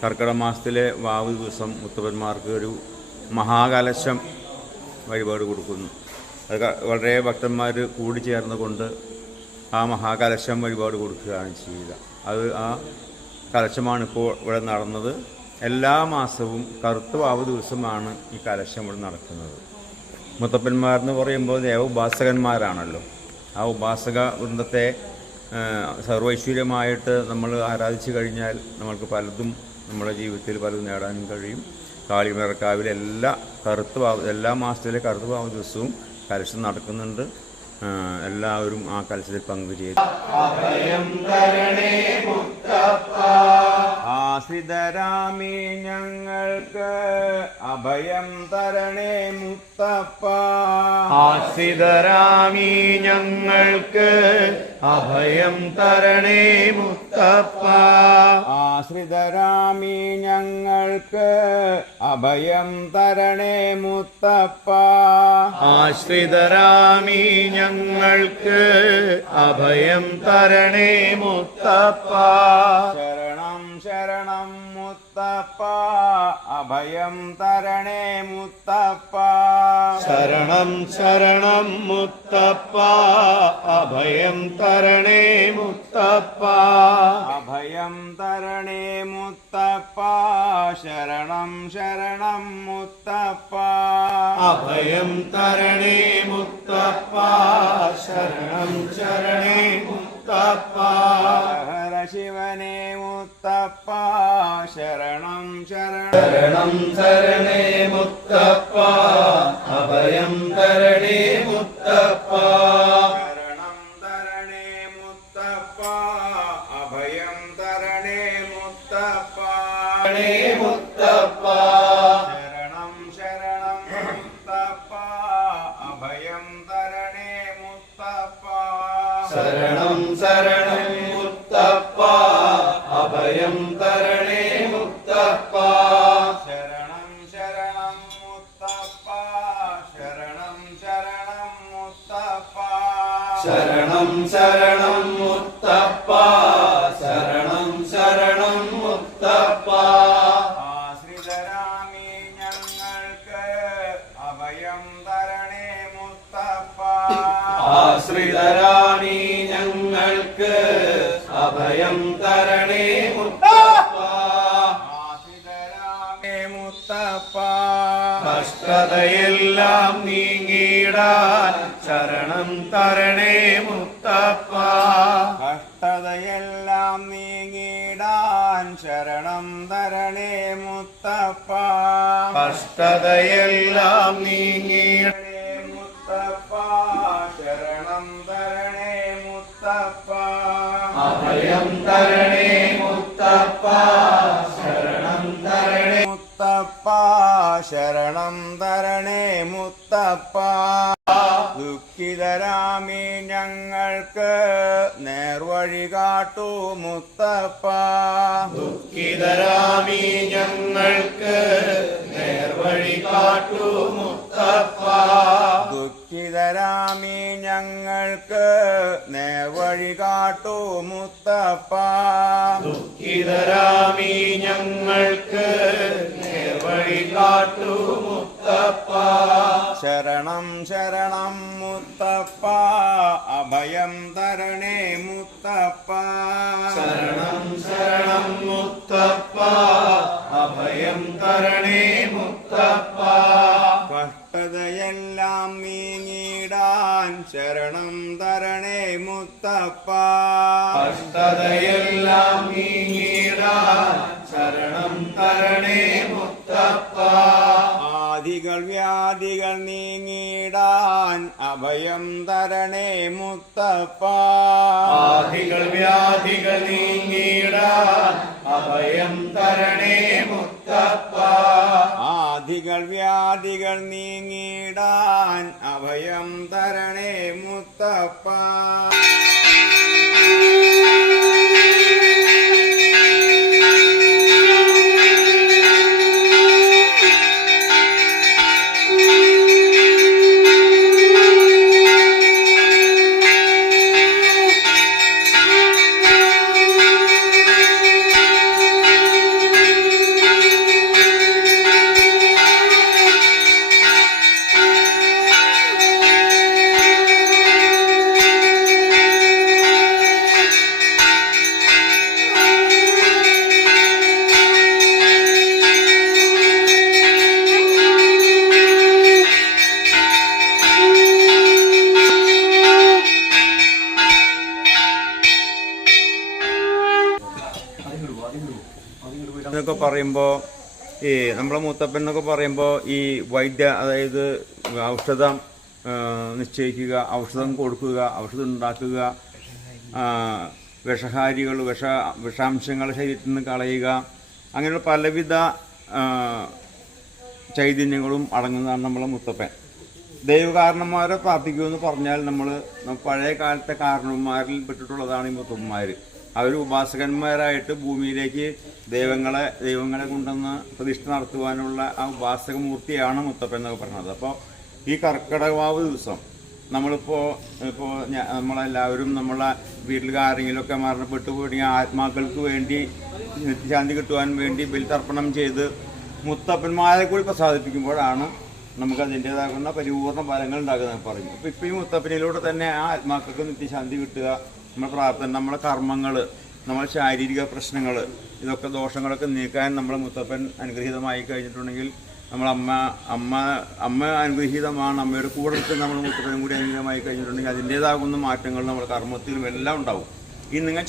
കർക്കിടക മാസത്തിലെ വാവ് ദിവസം മുത്തപ്പന്മാർക്ക് ഒരു മഹാകലശം വഴിപാട് കൊടുക്കുന്നു. അത് വളരെ ഭക്തന്മാർ കൂടി ചേർന്നുകൊണ്ട് ആ മഹാകലശം വഴിപാട് കൊടുക്കുകയാണ് ചെയ്യുക. അത് ആ കലശമാണ് ഇപ്പോൾ ഇവിടെ നടന്നത്. എല്ലാ മാസവും കറുത്ത വാവ് ദിവസമാണ് ഈ കലശം ഇവിടെ നടക്കുന്നത്. മുത്തപ്പന്മാരെന്ന് പറയുമ്പോൾ ദേവ ഉപാസകന്മാരാണല്ലോ. ആ ഉപാസക വൃന്ദത്തെ സർവൈശ്വര്യമായിട്ട് നമ്മൾ ആരാധിച്ചു കഴിഞ്ഞാൽ നമ്മൾക്ക് പലതും നമ്മുടെ ജീവിതത്തിൽ പലതും നേടാനും കഴിയും. കാളിമേറക്കാവിലെ എല്ലാ കറുത്ത എല്ലാ മാസത്തിലെ കറുത്ത ഭാവ ദിവസവും കലശം നടക്കുന്നുണ്ട്. എല്ലാവരും ആ കലശത്തിൽ പങ്കുചേരും. ആശ്രിതരാമി ഞങ്ങൾക്ക് അഭയം തരണേ മുത്തപ്പ. ആശ്രിതരാമി ഞങ്ങൾക്ക് അഭയം തരണേ മുത്തപ്പ. ആശ്രിതരാമി ഞങ്ങൾക്ക് അഭയം തരണേ മുത്തപ്പ. ആശ്രിതരാമി ഞങ്ങൾക്ക് അഭയം തരണേ മുത്തപ്പ. ശരണം മുത്തപ്പ അഭയം തരണേ മുത്തപ്പ. ശരണം ശരണം മുത്തപ്പ അഭയം തരണേ മുത്തപ്പ. അഭയം തരണേ മുത്തപ്പ ശരണം ശരണം മുത്തപ്പ. അഭയം തരണേ മുത്തപ്പ ശരണം ശരണേ മുത്തപ്പ. ശിവനെ മുത്തപ്പ ശരണം ശരണം ശരണം ശരണേ മുത്തപ്പ അഭയം തരണേ മുത്തപ്പ ശരണം തരണേ മുത്തപ്പ അഭയം തരണേ മുത്തപ്പ തരണേ മുത്തപ്പ ശരണം ശരണം മുത്തപ്പ അഭയം തരണേ മുത്തപ്പ ശരണം ശരണം ശരണം മുത്തപ്പ. കഷ്ടതയെല്ലാം നീങ്ങിടാൻ ശരണം തരണേ മുത്തപ്പ. കഷ്ടതയെല്ലാം നീങ്ങിടാൻ ശരണം തരണേ മുത്തപ്പ. കഷ്ടതയെല്ലാം നീങ്ങിടേ മുത്തപ്പ ശരണം തരണേ മുത്തപ്പ. അഭയം തരണേ മുത്തപ്പ ശരണം തരണേ മുത്തപ്പ. ശരണം തരണേ മുത്തപ്പ. ദുഃഖിതരാമി ഞങ്ങൾക്ക് നേർവഴി കാട്ടൂ മുത്തപ്പ. ദുഃഖിതരാമി ഞങ്ങൾക്ക് നേർവഴി കാട്ടൂ മുത്തപ്പ. ദുഃഖിതരാമി ഞങ്ങൾക്ക് നേർവഴി കാട്ടൂ മുത്തപ്പ. ദുഃഖിതരാമി ഞങ്ങൾക്ക് മുത്തപ്പ ശരണം ശരണം മുത്തപ്പ. അഭയം തരണേ മുത്തപ്പ. ശരണം ശരണം മുത്തപ്പ. അഭയം തരണേ മുത്തപ്പ. കഷ്ടതയെല്ലാം നീങ്ങിടാൻ ശരണം തരണേ മുത്തപ്പ. കഷ്ടതയെല്ലാം നീങ്ങിടാൻ ശരണം തരണേ വ്യാധികൾ നീങ്ങിടാൻ അഭയം തരണേ മുത്തപ്പ. വ്യാധികൾ വ്യാധികൾ നീങ്ങിടാൻ അഭയം തരണേ മുത്തപ്പ. ആദികൾ വ്യാധികൾ നീങ്ങിടാൻ അഭയം തരണേ മുത്തപ്പ. എന്നൊക്കെ പറയുമ്പോൾ ഈ നമ്മളെ മൂത്തപ്പൻ എന്നൊക്കെ പറയുമ്പോൾ ഈ വൈദ്യ അതായത് ഔഷധം നിശ്ചയിക്കുക ഔഷധം കൊടുക്കുക ഔഷധം ഉണ്ടാക്കുക വിഷഹാരികൾ വിഷ വിഷാംശങ്ങൾ ശരീരത്തിൽ നിന്ന് കളയുക അങ്ങനെയുള്ള പലവിധ ചൈതന്യങ്ങളും അടങ്ങുന്നതാണ് നമ്മളെ മുത്തപ്പൻ. ദൈവകാരണന്മാരെ പ്രാർത്ഥിക്കുമെന്ന് പറഞ്ഞാൽ നമ്മൾ പഴയ കാലത്തെ കാരണന്മാരിൽ പെട്ടിട്ടുള്ളതാണ് ഈ മുത്തപ്പന്മാർ അവർ ഉപാസകന്മാരായിട്ട് ഭൂമിയിലേക്ക് ദൈവങ്ങളെ ദൈവങ്ങളെ കൊണ്ടുവന്ന് പ്രതിഷ്ഠ നടത്തുവാനുള്ള ആ ഉപാസകമൂർത്തിയാണ് മുത്തപ്പൻ എന്നൊക്കെ പറഞ്ഞത്. അപ്പോൾ ഈ കർക്കിടകവാവ് ദിവസം നമ്മളിപ്പോൾ ഇപ്പോൾ നമ്മളെല്ലാവരും നമ്മളെ വീട്ടിൽ ആരെങ്കിലുമൊക്കെ മരണപ്പെട്ടു പോയി ആത്മാക്കൾക്ക് വേണ്ടി നിത്യശാന്തി കിട്ടുവാൻ വേണ്ടി ബലിതർപ്പണം ചെയ്ത് മുത്തപ്പന്മാരെ കൂടി പ്രസാദിപ്പിക്കുമ്പോഴാണ് നമുക്ക് അതിന്റെതാകുന്ന പരിപൂർണ ഫലങ്ങൾ ഉണ്ടാകുന്നത് പറയും അപ്പോൾ ഇപ്പോൾ ഈ മുത്തപ്പനിലൂടെ തന്നെ ആ ആത്മാക്കൾക്ക് നിത്യശാന്തി കിട്ടുക നമ്മുടെ പ്രാർത്ഥന നമ്മുടെ കർമ്മങ്ങൾ നമ്മുടെ ശാരീരിക പ്രശ്നങ്ങൾ ഇതൊക്കെ ദോഷങ്ങളൊക്കെ നീക്കാൻ നമ്മളെ മുത്തപ്പൻ അനുഗ്രഹീതമായി കഴിഞ്ഞിട്ടുണ്ടെങ്കിൽ നമ്മളമ്മ അമ്മ അമ്മ അനുഗ്രഹീതമാണ് അമ്മയുടെ കൂടെ നിൽക്കുന്ന നമ്മൾ മുത്തപ്പനും കൂടി അനുഗ്രഹമായി കഴിഞ്ഞിട്ടുണ്ടെങ്കിൽ അതിന്റേതാകുന്ന മാറ്റങ്ങൾ നമ്മുടെ കർമ്മത്തിലും എല്ലാം ഉണ്ടാവും. ഈ നിങ്ങൾ